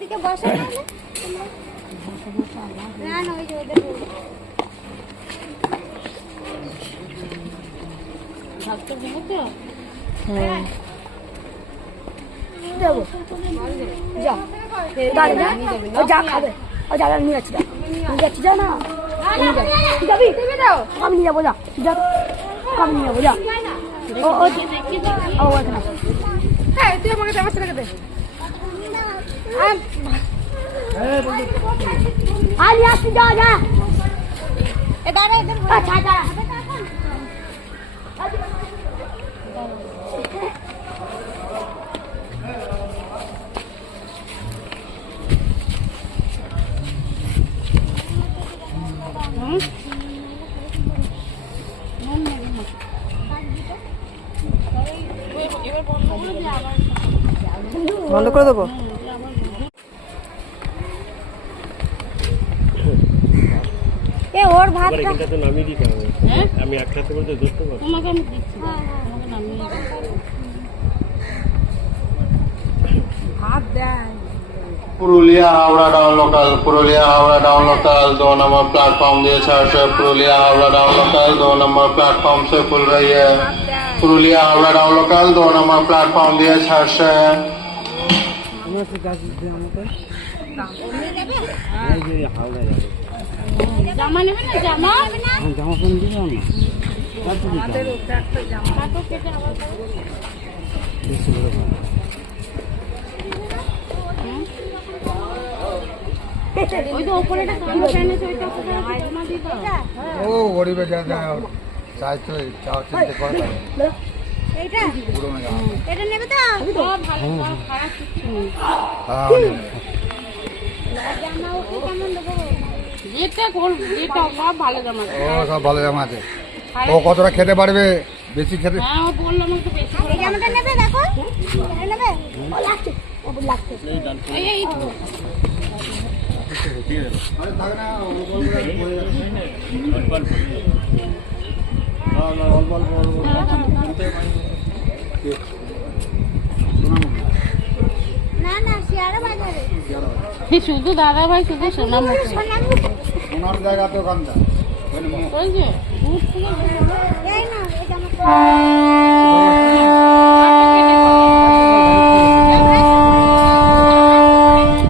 ওইদিকে বসে না না ওই যে ওদের ভাবতে হবে তো হ্যাঁ দেবো যা গাড়ি যা ও যা খাবে ও যা নিয়ে যাচ্ছি যা না যাবি আমি নিয়ে যাবো যা যা আমি নিয়ে যাবো যা ও ও ও ওখানে হ্যাঁ তুই আমাকে জামা ছেড়ে দে আলি আসি যা যা এ দাঁড়া ইধর আচ্ছা দাঁড়া বন্ধ করে দেবো এ ওর ভাতটা এটা তো নামিয়ে দিতে হবে আমি একসাথে বলতে ধরতে পারবো তোমাকে আমি দিচ্ছি তোমাকে নামিয়ে ভাত দেন Purulia Howrah down local 2 number platform दिए छात्र Purulia Howrah down local 2 number platform से खुल रही है Purulia Howrah down local 2 number platform दिए छात्र জামা নেবে না জামা জামা প্যান্ট দিবে আমি ওই তো উপরে একটা জামা প্যান্ট ওইটা জামা দিয়ে দাও ও গরিবের জায়গা চাই তো চাও চিন্তা করে এইটা পুরো না এটা নেবে তো ভালো খারাপ কিছু নেই জামা ওকে কেমন দেবো এটা কোন এটা সব ভালো জামা ও সব ভালো জামা আছে ও কতটা খেতে পারবে বেশি খেতে হ্যাঁ ও বললাম একটু বেশি করে জামাটা নেবে দেখো এটা নেবে ও লাগছে ও লাগছে এই না না শিয়ারা বাজারে শুধু দাদা ভাই শুধু সোনামুখী ওনার জায়গা তো ওখানটা ওই যে এই না এই জামাটা